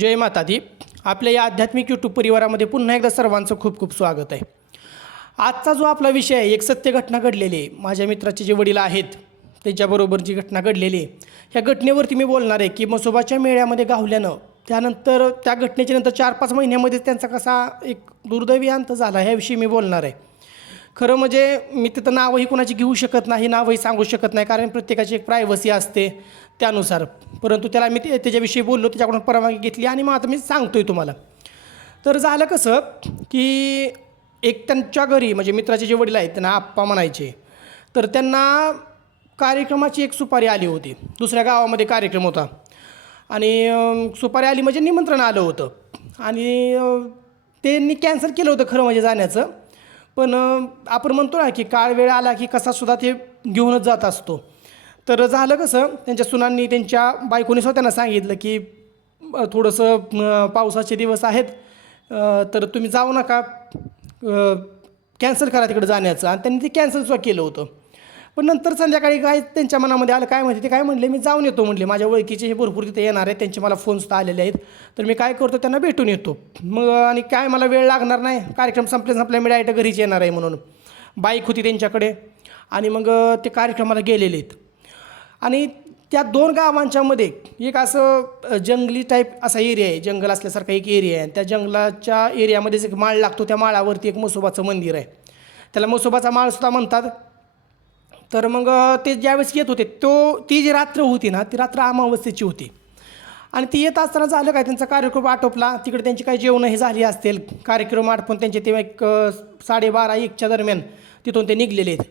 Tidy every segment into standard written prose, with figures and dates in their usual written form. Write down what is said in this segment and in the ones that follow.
जय माता दी. आपल्या या आध्यात्मिक यूट्यूब परिवारामध्ये पुन्हा एकदा सर्वांचं खूप खूप स्वागत आहे. आजचा जो आपला विषय आहे, एक सत्य घटना घडलेली आहे. माझ्या मित्राचे जे वडील आहेत त्यांच्याबरोबर जी घटना घडलेली आहे, ह्या घटनेवरती मी बोलणार आहे की म्हसोबाच्या मेळ्यामध्ये गावल्यानं त्यानंतर त्या घटनेच्या नंतर 4-5 महिन्यामध्येच त्यांचा कसा एक दुर्दैवी अंत झाला, ह्याविषयी मी बोलणार आहे. खरं म्हणजे मी तिथं नावही कोणाची घेऊ शकत नाही, नावही सांगू शकत नाही, कारण प्रत्येकाची एक प्रायव्हसी असते त्यानुसार. परंतु त्याला मी त्याच्याविषयी बोललो, त्याच्याकडून परवानगी घेतली आणि मग आता मी सांगतो आहे तुम्हाला. तर झालं कसं की एक त्यांच्या घरी म्हणजे मित्राचे जे वडील आहेत त्यांना आप्पा म्हणायचे, तर त्यांना कार्यक्रमाची एक सुपारी आली होती. दुसऱ्या गावामध्ये कार्यक्रम होता आणि सुपारी आली म्हणजे निमंत्रण आलं होतं आणि त्यांनी कॅन्सल केलं होतं खरं म्हणजे जाण्याचं. पण आपण म्हणतो ना की काळ वेळ आला की कसासुद्धा ते घेऊनच जात असतो. तर झालं कसं, त्यांच्या सुनांनी त्यांच्या बायकोनी स्वतःना सांगितलं की थोडंसं पावसाचे दिवस आहेत, तर तुम्ही जाऊ नका, कॅन्सल करा तिकडे जाण्याचं. आणि त्यांनी ते कॅन्सलसुद्धा केलं होतं. पण नंतर संध्याकाळी काय त्यांच्या मनामध्ये आलं, काय माहिती ते काय म्हणले, मी जाऊन येतो म्हणले, माझ्या ओळखीचे हे भरपूर तिथे येणार आहेत, त्यांचे मला फोनसुद्धा आलेले आहेत, तर मी काय करतो त्यांना भेटून येतो. मग आणि काय मला वेळ लागणार नाही, कार्यक्रम संपल्या मी डायरेक्ट घरीच येणार आहे म्हणून. बाईक होती त्यांच्याकडे आणि मग ते कार्यक्रमाला गेलेले आहेत. आणि त्या 2 गावांच्यामध्ये एक असं जंगली टाईप असा एरिया आहे, जंगल असल्यासारखा एक एरिया आहे. त्या जंगलाच्या एरियामध्येच एक माळ लागतो, त्या माळावरती एक म्हसोबाचं मंदिर आहे, त्याला म्हसोबाचा माळसुद्धा म्हणतात. तर मग ते ज्यावेळेस येत होते ती जी रात्र होती ना, ती रात्र अमावस्येची होती. आणि ती येत असताना झालं काय, त्यांचा कार्यक्रम आटोपला, तिकडे त्यांची काही जेवणं हे झाली असतील, कार्यक्रम आटपून त्यांचे ते एक 12:30-1च्या दरम्यान तिथून ते निघलेले आहेत.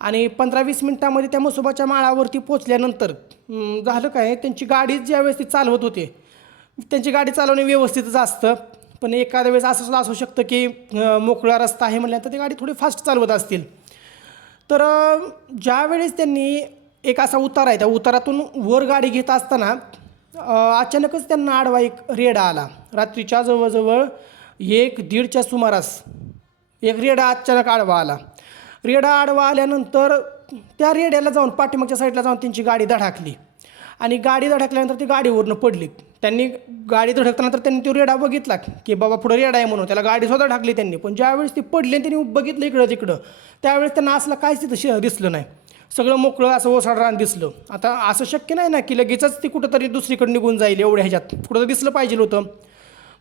आणि 15-20 मिनटामध्ये त्या म्हसोबाच्या माळावरती पोचल्यानंतर झालं काय, त्यांची गाडी ज्यावेळेस ती चालवत होते, त्यांची गाडी चालवणे व्यवस्थितच असतं, पण एखाद्या वेळेस असं असू शकतं की मोकळा रस्ता आहे म्हटल्यानंतर ती गाडी थोडी फास्ट चालवत असतील. तर ज्यावेळेस त्यांनी एक असा उतार आहे, त्या उतारातून वर गाडी घेत असताना अचानकच त्यांना आडवा एक रेडा आला. रात्रीच्या जवळजवळ 1-1:30च्या सुमारास एक रेडा अचानक आडवा आला. रेडा आडवा आल्यानंतर त्या रेड्याला जाऊन पाठीमागच्या साईडला जाऊन त्यांची गाडी धडकली आणि गाडी धडकल्यानंतर ती गाडीवरनं पडली. त्यांनी गाडी धडकल्यानंतर त्यांनी तो रेडा बघितला की बाबा पुढं रेडा आहे म्हणून, त्याला गाडीसुद्धा ढाकली त्यांनी. पण ज्यावेळेस ती पडली आणि त्यांनी बघितलं इकडं तिकडं, त्यावेळेस त्यांना असलं काहीच तिथं दिसलं नाही, सगळं मोकळं असं ओसाड रान दिसलं. आता असं शक्य नाही ना की लगेचच ती कुठंतरी दुसरीकडे निघून जाईल, एवढ्या ह्याच्यात कुठं दिसलं पाहिजे होतं.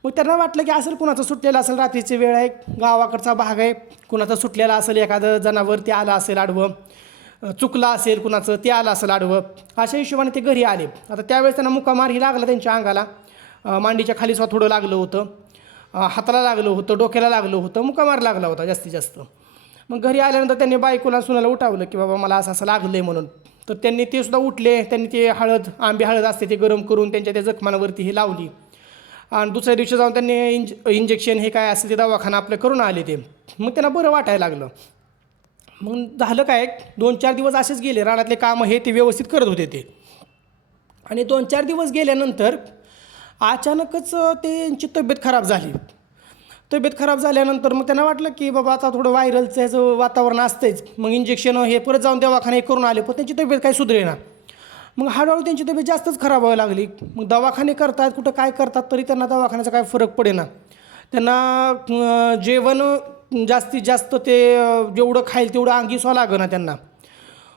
मग त्यांना वाटलं की असेल कुणाचं सुटलेलं असेल, रात्रीची वेळ आहे, गावाकडचा भाग आहे, कुणाचं सुटलेलं असेल, एखादं जनावर ते आलं असेल आडवं, चुकलं असेल कुणाचं ते आलं असेल आडवं, अशा हिशोबाने ते घरी आले. आता त्यावेळेस त्यांना मुकामारही लागला त्यांच्या अंगाला, मांडीच्या खाली सुद्धा थोडं लागलं होतं, हाताला लागलं होतं, डोक्याला लागलं होतं, मुकामार लागला होता जास्तीत जास्त. मग घरी आल्यानंतर त्यांनी बायकोला सुनाला उठावलं की बाबा मला असं असं लागलं आहे म्हणून. तर त्यांनी ते सुद्धा उठले, त्यांनी ते आंबे हळद असते ते गरम करून त्यांच्या त्या जखमांवरती हे लावली आणि दुसऱ्या दिवशी जाऊन त्यांनी इंजेक्शन हे काय असेल ते दवाखाना आपलं करून आले ते. मग त्यांना बरं वाटायला लागलं. मग झालं काय, 2-4 दिवस असेच गेले, रानातले कामं हे ते व्यवस्थित करत होते ते. आणि 2-4 दिवस गेल्यानंतर अचानकच त्यांची तब्येत खराब झाली. तब्येत खराब झाल्यानंतर मग त्यांना वाटलं की बाबा आता थोडं व्हायरलचं ह्याचं वातावरण असतंच. मग इंजेक्शन हे परत जाऊन दवाखाने करून आले, पण त्यांची तब्येत काही सुधरेना. मग हळूहळू त्यांची तब्येत जास्तच खराब व्हायला लागली. मग दवाखाने करतात, कुठं काय करतात, तरी त्यांना दवाखान्याचा काय फरक पडेना. त्यांना जेवण जास्तीत जास्त ते जेवढं खाईल तेवढं अंगी लागेना त्यांना.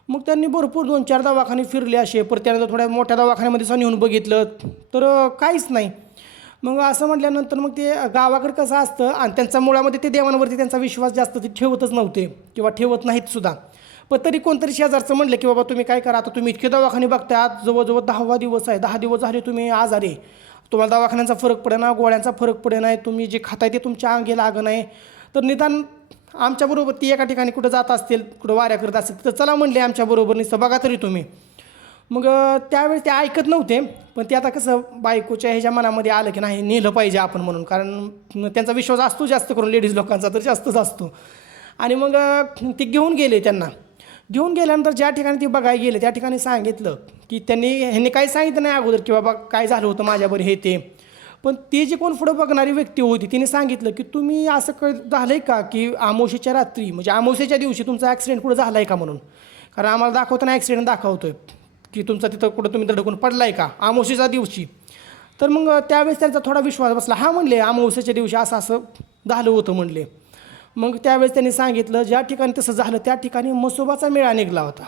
मग त्यांनी भरपूर 2-4 दवाखाने फिरले असे, परत त्यानंतर थोड्या मोठ्या दवाखान्यामध्ये जाऊन येऊन बघितलं तर काहीच नाही. मग असं म्हटल्यानंतर मग ते गावाकडे कसं असतं आणि त्यांचा मुळामध्ये ते देवांवरती त्यांचा विश्वास जास्त ते ठेवतच नव्हते किंवा ठेवत नाहीत सुद्धा. पण तरी कोणतरी शेजारचं म्हणलं की बाबा तुम्ही काय करा, आता तुम्ही इतके दवाखाने बघताय, आज जवळजवळ 10वा दिवस आहे, 10 दिवस झाले तुम्ही आजारी, तुम्हाला दवाखान्यांचा फरक पडेना, गोळ्यांचा फरक पडेना, तुम्ही जे खाताय ते तुमच्या अंगी लागत नाही, तर निदान आमच्याबरोबर ती एका ठिकाणी कुठं जात असतील, कुठं वाऱ्या करत असतील तर चला म्हणले आमच्याबरोबर, नुसतं बघा तरी तुम्ही. मग त्यावेळेस ते ऐकत नव्हते. पण ते आता कसं बायकोच्या ह्याच्या मनामध्ये आलं की नाही नेलं पाहिजे आपण म्हणून, कारण त्यांचा विश्वास असतो जास्त करून लेडीज लोकांचा तर जास्तच असतो. आणि मग ते घेऊन गेले. त्यांना घेऊन गेल्यानंतर ज्या ठिकाणी ते बघायला गेले त्या ठिकाणी सांगितलं की ह्यांनी काही सांगितलं नाही अगोदर की बाबा काय झालं होतं माझ्याबरोबर हे ते. पण ती जी कोण पुढं बघणारी व्यक्ती होती तिने सांगितलं की तुम्ही असं झालं आहे का की अमावस्येच्या रात्री म्हणजे अमावस्येच्या दिवशी तुमचा ॲक्सिडेंट कुठं झाला आहे का म्हणून, कारण आम्हाला दाखवताना ॲक्सिडेंट दाखवतो आहे की तुमचा तिथं कुठं तुम्ही धडकून पडला आहे का अमावस्येच्या दिवशी. तर मग त्यावेळेस त्यांचा थोडा विश्वास बसला. हां म्हणले, अमावस्येच्या दिवशी असं असं झालं होतं म्हणले. मग त्यावेळेस त्यांनी सांगितलं ज्या ठिकाणी तसं झालं त्या ठिकाणी म्हसोबाचा मेळा निघाला होता.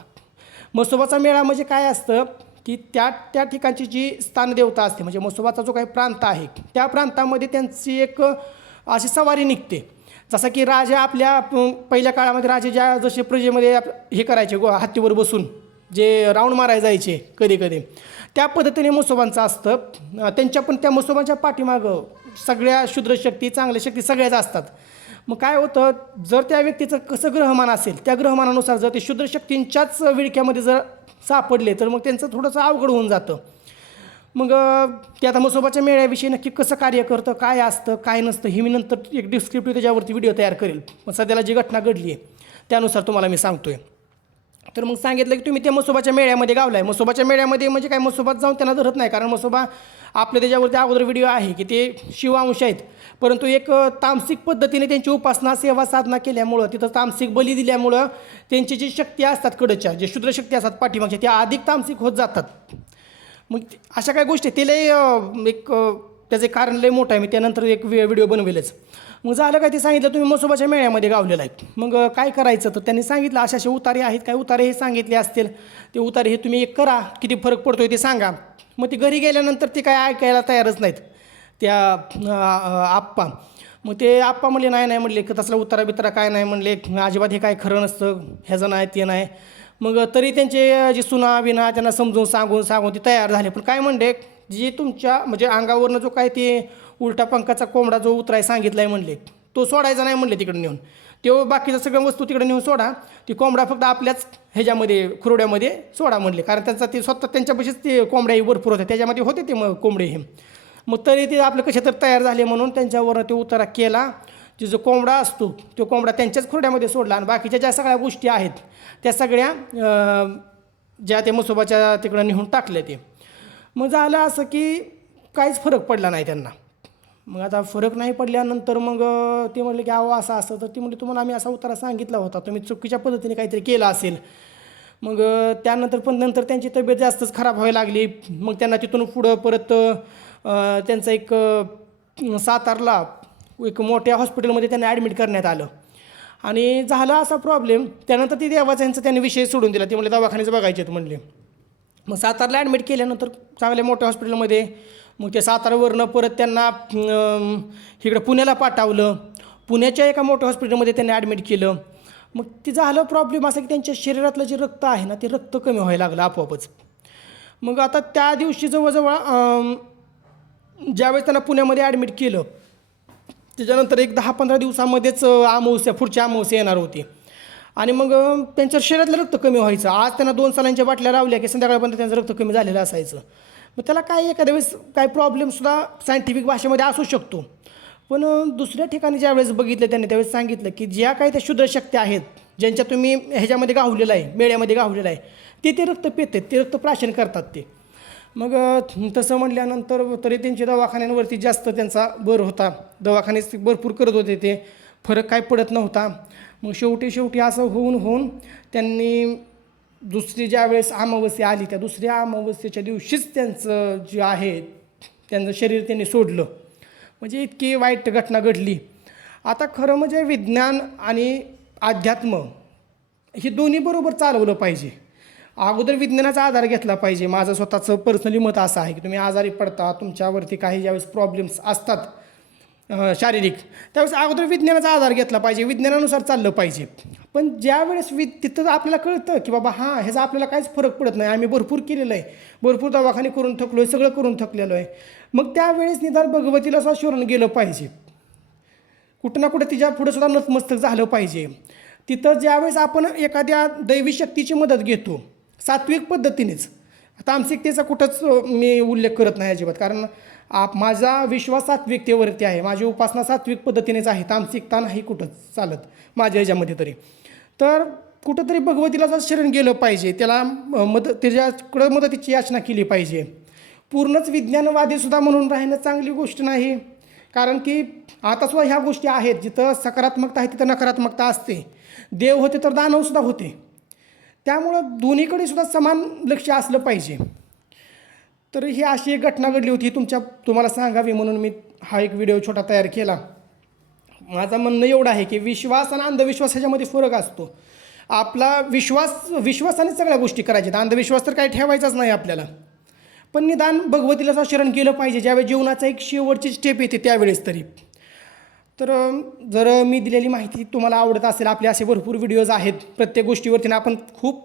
म्हसोबाचा मेळा म्हणजे काय असतं की त्या ठिकाणची जी स्थानदेवता असते, म्हणजे म्हसोबाचा जो काही प्रांत आहे त्या प्रांतामध्ये त्यांची एक अशी सवारी निघते. जसं की राजा आपल्या पहिल्या काळामध्ये राजे ज्या जसे प्रजेमध्ये हे करायचे हत्तीवर बसून जे राऊंड मारायला जायचे कधी कधी, त्या पद्धतीने म्हसोबांचं असतं. त्यांच्या पण त्या म्हसोबांच्या पाठीमागं सगळ्या शूद्रशक्ती चांगल्या शक्ती सगळ्याच असतात. मग काय होतं, जर त्या व्यक्तीचं कसं ग्रहमान असेल त्या ग्रहमानानुसार जर ते शूद्रशक्तींच्याच विळख्यामध्ये जर सापडले तर मग त्यांचं थोडंसं अवघड होऊन जातं. मग ते आता म्हसोबाच्या मेळ्याविषयी नक्की कसं कार्य करतं, काय असतं काय नसतं हे मी नंतर एक डिस्क्रिप्टिव्ह त्याच्यावरती व्हिडिओ तयार करेल. पण सध्याला जी घटना घडली आहे त्यानुसार तुम्हाला मी सांगतो आहे. तर मग सांगितलं की तुम्ही त्या म्हसोबाच्या मेळ्यामध्ये गावला आहे. म्हसोबाच्या मेळ्यामध्ये म्हणजे काय, म्हसोबात जाऊन त्यांना धरत नाही, कारण म्हसोबा आपल्या त्याच्यावरती अगोदर व्हिडिओ आहे की ते शिवांश आहेत, परंतु एक तामसिक पद्धतीने त्यांची उपासना सेवा साधना केल्यामुळं तिथं तामसिक बली दिल्यामुळं त्यांची जी शक्ती असतात कडच्या जे शूद्रशक्ती असतात पाठीमागच्या त्या अधिक तामसिक होत जातात. मग अशा काही गोष्टी ते लय एक त्याचे कारण लय मोठं आहे. मी त्यानंतर एक व्हिडिओ बनवेलच. मग झालं काय, ते सांगितलं तुम्ही म्हसोबाच्या मेळ्यामध्ये गावलेला आहे. मग काय करायचं, तर त्यांनी सांगितलं अशा असे उतारे आहेत, काय उतारे हे सांगितले असतील, ते उतारे हे तुम्ही एक करा, किती फरक पडतोय ते सांगा. मग ते घरी गेल्यानंतर ते काय ऐकायला तयारच नाहीत त्या आप्पा. मग ते आप्पा म्हणले नाही म्हणले की तसला उतारा बितारा काय नाही म्हणले, अजिबात हे काय खरं नसतं, ह्याचं नाही ते नाही. मग तरी त्यांचे जे सुना बिना त्यांना समजून सांगून ते तयार झाले. पण काय म्हणले, जे तुमच्या म्हणजे अंगावरनं जो काय ते उलटा पंखाचा कोंबडा जो उतराय सांगितला आहे म्हणले तो सोडायचा नाही म्हणले तिकडे नेऊन. तो बाकीच्या सगळ्या वस्तू तिकडे नेऊन सोडा, ती कोंबडा फक्त आपल्याच ह्याच्यामध्ये खुरड्यामध्ये सोडा म्हणले. कारण त्यांचा ते स्वतः त्यांच्यापाशीच ते कोंबड्याही भरपूर होते, त्याच्यामध्ये होते ते मग कोंबडे हे. मग तरी ते आपलं कसे तर तयार झाले म्हणून त्यांच्यावरनं ते उतारा केला. जो जो कोंबडा असतो तो कोंबडा त्यांच्याच खुरड्यामध्ये सोडला आणि बाकीच्या ज्या सगळ्या गोष्टी आहेत त्या सगळ्या ज्या ते म्हसोबाच्या तिकडं नेऊन टाकल्या ते. मग झालं असं की काहीच फरक पडला नाही त्यांना. मग आता फरक नाही पडल्यानंतर मग ते म्हणले की अहो असं असं, तर ती म्हणले तुम्हाला आम्ही असा उतारा सांगितला होता, तुम्ही चुकीच्या पद्धतीने काहीतरी केलं असेल. मग त्यानंतर पण नंतर त्यांची तब्येत जास्तच खराब व्हायला लागली. मग त्यांना तिथून पुढं परत त्यांचं एक सातारला एक मोठ्या हॉस्पिटलमध्ये त्यांना ॲडमिट करण्यात आलं. आणि झाला असा प्रॉब्लेम, त्यानंतर ती देवाचा यांचा त्यांनी विषय सोडून दिला. ते म्हणले दवाखान्याचं बघायचे आहेत म्हणले. मग सातारला ॲडमिट केल्यानंतर चांगल्या मोठ्या हॉस्पिटलमध्ये, मग त्या सातारावरनं परत त्यांना इकडं पुण्याला पाठवलं. पुण्याच्या एका मोठ्या हॉस्पिटलमध्ये त्यांनी ॲडमिट केलं. मग ते झालं प्रॉब्लेम असा की त्यांच्या शरीरातलं जे रक्त आहे ना ते रक्त कमी व्हायला लागलं आपोआपच. मग आता त्या दिवशी जवळजवळ ज्यावेळेस त्यांना पुण्यामध्ये ॲडमिट केलं त्याच्यानंतर एक 10-15 दिवसामध्येच पुढची अमावस्या येणार होती. आणि मग त्यांच्या शरीरातलं रक्त कमी व्हायचं. आज त्यांना 2 सालांच्या बाटल्या लावल्या की संध्याकाळपर्यंत त्यांचं रक्त कमी झालेलं असायचं. मग त्याला काय एखाद्या वेळेस काय प्रॉब्लेमसुद्धा सायंटिफिक भाषेमध्ये असू शकतो. पण दुसऱ्या ठिकाणी ज्यावेळेस बघितलं त्यांनी त्यावेळेस सांगितलं की ज्या काही त्या शूद्रशक्ती आहेत ज्यांच्या तुम्ही ह्याच्यामध्ये गावलेलं आहे मेळ्यामध्ये गावलेलं आहे ते रक्त पितात, ते रक्त प्राशन करतात ते. मग तसं म्हटल्यानंतर तरी त्यांच्या दवाखान्यांवरती जास्त त्यांचा भर होता, दवाखाने भरपूर करत होते, ते फरक काय पडत नव्हता. मग शेवटी असं होऊन त्यांनी दुसरी ज्यावेळेस अमावस्या आली त्या दुसऱ्या अमावस्येच्या दिवशीच त्यांचं जे आहे त्यांचं शरीर त्यांनी सोडलं. म्हणजे इतकी वाईट घटना घडली. आता खरं म्हणजे विज्ञान आणि अध्यात्म हे दोन्ही बरोबर चालवलं पाहिजे. अगोदर विज्ञानाचा आधार घेतला पाहिजे. माझं स्वतःचं पर्सनली मत असं आहे की तुम्ही आजारी पडता, तुमच्यावरती काही ज्यावेळेस प्रॉब्लेम्स असतात शारीरिक, त्यावेळेस अगोदर विज्ञानाचा आधार घेतला पाहिजे, विज्ञानानुसार चाललं पाहिजे. पण ज्यावेळेस तिथं आपल्याला कळतं की बाबा हां ह्याचा आपल्याला काहीच फरक पडत नाही, आम्ही भरपूर केलेलं आहे, भरपूर दवाखाने करून थकलो आहे, सगळं करून थकलेलो आहे, मग त्यावेळेस निदान भगवतीला सुद्धा शरण गेलं पाहिजे, कुठं ना कुठं तिच्या पुढं सुद्धा नतमस्तक झालं पाहिजे. तिथं ज्यावेळेस आपण एखाद्या दैवी शक्तीची मदत घेतो सात्विक पद्धतीनेच, तामसिकतेचा कुठंच मी उल्लेख करत नाही अजिबात, कारण माझा विश्वास सात्विकतेवरती आहे, माझी उपासना सात्विक पद्धतीनेच आहे, तामसिकता नाही कुठंच चालत माझ्या ह्याच्यामध्ये तरी. तर कुठंतरी भगवतीला शरण गेलं पाहिजे, त्याला त्याच्याकडं मदतीची याचना केली पाहिजे. पूर्णच विज्ञानवादीसुद्धा म्हणून राहणं चांगली गोष्ट नाही, कारण की आतासुद्धा ह्या गोष्टी आहेत जिथं सकारात्मकता आहे तिथं नकारात्मकता असते. देव होते तर दानवसुद्धा होते, त्यामुळं दोन्हीकडे सुद्धा समान लक्ष असलं पाहिजे. तर ही अशी एक घटना घडली होती तुम्हाला सांगावी म्हणून मी हा एक व्हिडिओ छोटा तयार केला. माझं म्हणणं एवढं आहे की विश्वास आणि अंधविश्वास ह्याच्यामध्ये फरक असतो. आपला विश्वासाने सगळ्या गोष्टी करायच्या, अंधविश्वास तर काही ठेवायचाच नाही आपल्याला. पण निदान भगवतीला शरण केलं पाहिजे ज्यावेळी जीवनाचा एक शेवटची स्टेप येते त्यावेळेस तरी. तर जर मी दिलेली माहिती तुम्हाला आवडत असेल, आपले असे भरपूर व्हिडिओज आहेत, प्रत्येक गोष्टीवरती आपण खूप